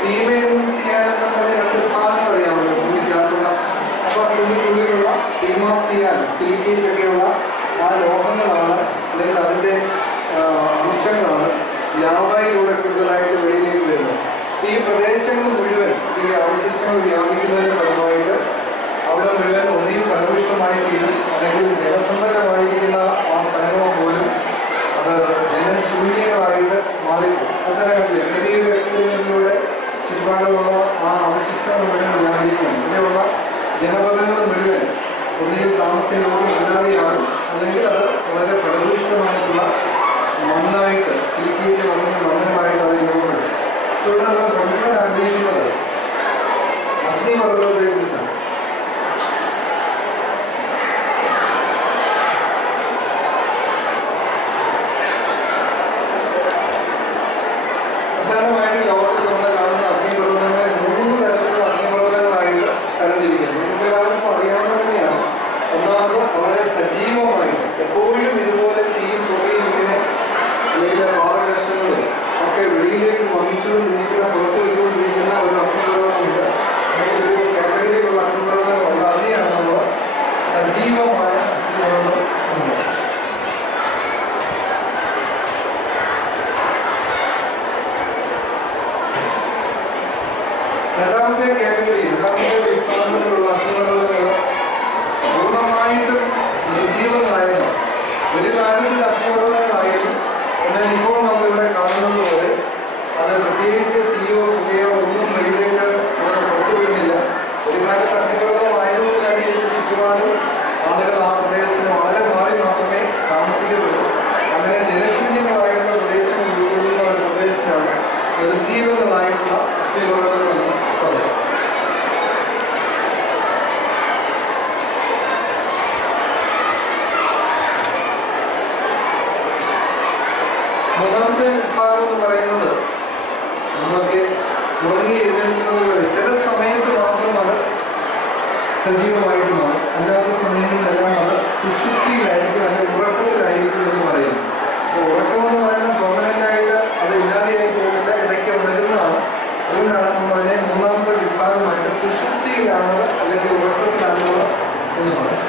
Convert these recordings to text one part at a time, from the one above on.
സീമയും സിയാനും പറഞ്ഞ രണ്ട് ഭാഗങ്ങൾ അറിയാമല്ലോ ഭൂമിക്കകത്തുള്ള. അപ്പോൾ ഭൂമിക്കുള്ളിലുള്ള സീമ സിയാൻ സിലിക്കേറ്റ് ഒക്കെയുള്ള ആ ലോഹങ്ങളാണ് അല്ലെങ്കിൽ അതിൻ്റെ അംശങ്ങളാണ് ലാവയിലൂടെ കൂടുതലായിട്ട് വെളിയിലേക്ക് വരുന്നത്. ഈ പ്രദേശങ്ങൾ മുഴുവൻ ഇതിൻ്റെ അവശിഷ്ടങ്ങൾ വ്യാപിക്കുന്നതിന് ഫലമായിട്ട് അവിടെ മുഴുവൻ ഒന്നീ ഫലഭൂഷ്ടമായി തീരും, അല്ലെങ്കിൽ ജനസമ്പന്നമായിരിക്കുന്ന ആ സ്ഥലങ്ങൾ പോലും അത് ജനശൂന്യങ്ങളായിട്ട് മാറിപ്പോകും. അത്തരത്തിൽ ചെറിയൊരു എക്സ്പെരിമെന്റിലൂടെ ചുറ്റുപാടുള്ള ആ അവശിഷ്ടങ്ങൾ മുഴുവൻ വ്യാപിക്കും. ഇവിടെയുള്ള ജനപദങ്ങൾ മുഴുവൻ ഒന്നിൽ താമസയോഗ്യം ഇല്ലാതെയാകും, അല്ലെങ്കിൽ അത് വളരെ ഫലഭൂഷ്ടമായിട്ടുള്ള മണ്ണായിട്ട് സിലിക്കേറ്റ് മണ്ണുമായിട്ട് അത് രൂപപ്പെടും. ഇവിടെ നമ്മൾ പഠിക്കാൻ ആഗ്രഹിക്കുന്നത് അഗ്നിപർവ്വതത്തെ കുറിച്ചാണ്. പ്രധാനമായിട്ട് ലോകത്തിൽ നമ്മൾ കാണുന്ന അഗ്നിപർവ്വതങ്ങളെ 3 തരത്തിലുള്ള അഗ്നിപർവ്വതങ്ങളായിട്ട് തരംതിരിക്കുന്നു. നമുക്കെല്ലാവർക്കും അറിയാവുന്നത് തന്നെയാണ്. ഒന്നാമത് വളരെ സജീവമായിട്ട് എപ്പോഴും ഇതുപോലെ തീയും പുകയും ഇങ്ങനെ അല്ലെങ്കിൽ പാറകഷ്ണങ്ങളും ഒക്കെ വെളിയിലേക്ക് വഹിച്ചുകൊണ്ടിരിക്കുന്ന പുറത്തു വയ്ക്കൊണ്ടിരിക്കുന്ന ഒരു അഗ്നിപർവ്വതമുണ്ട്. ഒരു കാറ്റഗറിയിലുള്ള അഗ്നിപർവ്വതങ്ങളുണ്ട്. അതിനെയാണ് നമ്മൾ സജീവമായ അഗ്നിപർവ്വതം എന്നത്. രണ്ടാമത്തെ കാറ്റഗറി, രണ്ടാമത്തെ വിഭാഗത്തിലുള്ള അഗ്നിപർവ്വതങ്ങൾ പൂർണ്ണമായിട്ടും നിർജീവങ്ങളായിരുന്നു. ഒരു കാലത്തിൽ അഗ്നിപർവ്വതങ്ങളായിരുന്നു, എന്നാൽ ഇപ്പോൾ നമ്മളിവിടെ കാണുന്നത് പോലെ അത് പ്രത്യേകിച്ച് തീയോ പുകയോ ഒന്നും വെളിയിലേക്ക് പുറത്തു വരുന്നില്ല. ഒരു കാലത്ത് അഗ്നിപർവ്വതമായതുകൊണ്ട് തന്നെ ഇതിന് ചുറ്റുപാടും ആളുകൾ ആ പ്രദേശത്തിന് വളരെ മാറി മാത്രമേ താമസിക്കത്തുള്ളൂ. അങ്ങനെ ജനശൂന്യങ്ങളായിട്ടുള്ള പ്രദേശങ്ങൾ ഉൾക്കൊള്ളുന്ന ഒരു പ്രദേശത്തിനാണ് നിർജീവങ്ങളായിട്ടുള്ള അഗ്നിപർവ്വതങ്ങൾ എന്ന് പറയുന്നത്. മൂന്നാമത്തെ വിഭാഗം എന്ന് പറയുന്നത് നമ്മളൊക്കെ ഉറങ്ങി എഴുന്നേൽക്കുന്നത് പോലെ ചില സമയത്ത് മാത്രം അത് സജീവമായിട്ട് മാറും, അല്ലാത്ത സമയങ്ങളിലെല്ലാം അത് സുഷുപ്തിയിലായിരിക്കും അല്ലെങ്കിൽ ഉറക്കത്തിലായിരിക്കും എന്ന് പറയുന്നു. അപ്പോൾ ഉറക്കമെന്ന് പറയുന്നത് പെർമനൻ്റായിട്ട് അത് ഇല്ലാതെയായി പോകുന്നില്ല, ഇടയ്ക്ക് ഉണരുന്നതാണ്. അതുകൊണ്ടാണ് നമ്മളതിനെ മൂന്നാമത്തെ വിഭാഗമായിട്ട് സുഷുപ്തിയിലാണത് അല്ലെങ്കിൽ ഉറക്കത്തിലാണത് എന്ന് പറയും.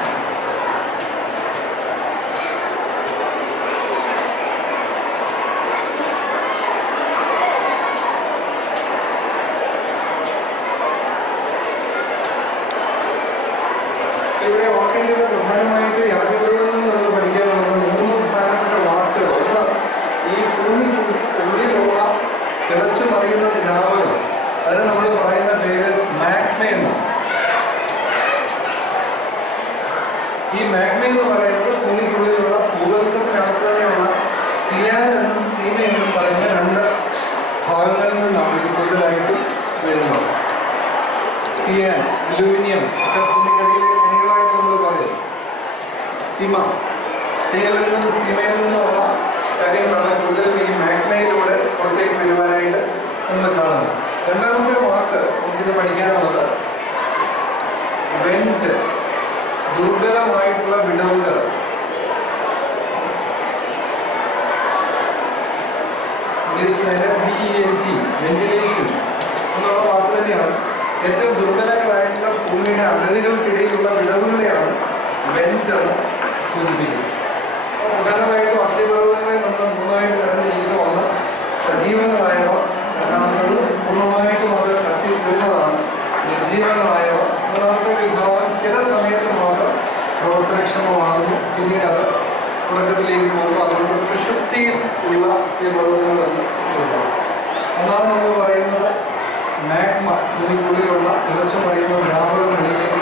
ഇവിടെ ഓർക്കേണ്ടത് പ്രധാനമായിട്ട് ഈ അഗ്നിപർവ്വതങ്ങളിൽ നമ്മൾ പഠിക്കാനുള്ളത് 3 പ്രധാനപ്പെട്ട വാക്കുകൾ. ഒന്ന്, ഈ ഭൂമിക്കുള്ളിലുള്ള തിളച്ചു മറിയുന്ന ദ്രാവകം, അതിന് നമ്മൾ പറയുന്ന പേര് മാഗ്മ എന്നാണ്. ഈ മാഗ്മ എന്ന് പറയുന്നത് ഭൂമിക്കുള്ളിലുള്ള ഭൂഗർഭത്തിനകത്ത് തന്നെയുള്ള സിയാൻ എന്നും സീമ എന്നും പറയുന്ന 2 ഭാഗങ്ങളിൽ നിന്നാണ് ഇത് കൂടുതലായിട്ടും വരുന്നത്. സിയാൻ, അലൂമിനിയം ഒക്കെ ഭൂമിക്കടിയിലെ ഖനികളായിട്ട് നമ്മൾ പറയും. സിമ, സിയിൽ നിന്നും സീമയിൽ നിന്നുമുള്ള കാര്യങ്ങളാണ് കൂടുതലും ഈ മാഗ്മയിലൂടെ പുറത്തേക്ക് വരുവാനായിട്ട് നമ്മൾ കാണുന്നത്. രണ്ടാമത്തെ വാക്ക് നമുക്കിത് പഠിക്കാനുള്ളത് വെന്റ്, ദുർബലമായിട്ടുള്ള വിടവുകൾ. ഇംഗ്ലീഷിൽ VENT, വെന്റിലേഷൻ എന്നുള്ള വാക്ക് തന്നെയാണ്. ഏറ്റവും ദുർബലങ്ങളായിട്ടുള്ള ഭൂമിയുടെ അടരുകൾക്കിടയിലുള്ള വിടവുകളെയാണ് വെന്റ് എന്ന് സൂചിപ്പിക്കുന്നത്. പ്രധാനമായിട്ടും അഗ്നിപർവ്വതങ്ങളെ നമ്മൾ 3ആയിട്ട് തരംതിരിക്കുന്ന ഒന്ന് സജീവങ്ങളായവ, രണ്ടാമത്തത് പൂർണ്ണമായിട്ടും അത് കത്തിത്തീർന്നതാണ് നിർജീവങ്ങളായവ, മൂന്നാമത്തെ വിഭാഗം ചില സമയത്ത് മാത്രം പ്രവർത്തനക്ഷമമാകുന്നു, പിന്നീട് അത് ഉറക്കത്തിലേക്ക് പോകുന്നു. അതുകൊണ്ട് സുഷുപ്തിയിൽ ഉള്ള അഗ്നിപർവ്വതങ്ങൾ എന്ന് പറയുന്നത്. ഒന്നാമത് നമ്മൾ പറയുന്നത് മാഗ്മ, ഭൂമിക്കുള്ളിലുള്ള തിളച്ചു മറിയുന്ന ദ്രാവകം വെളിയിലേക്ക്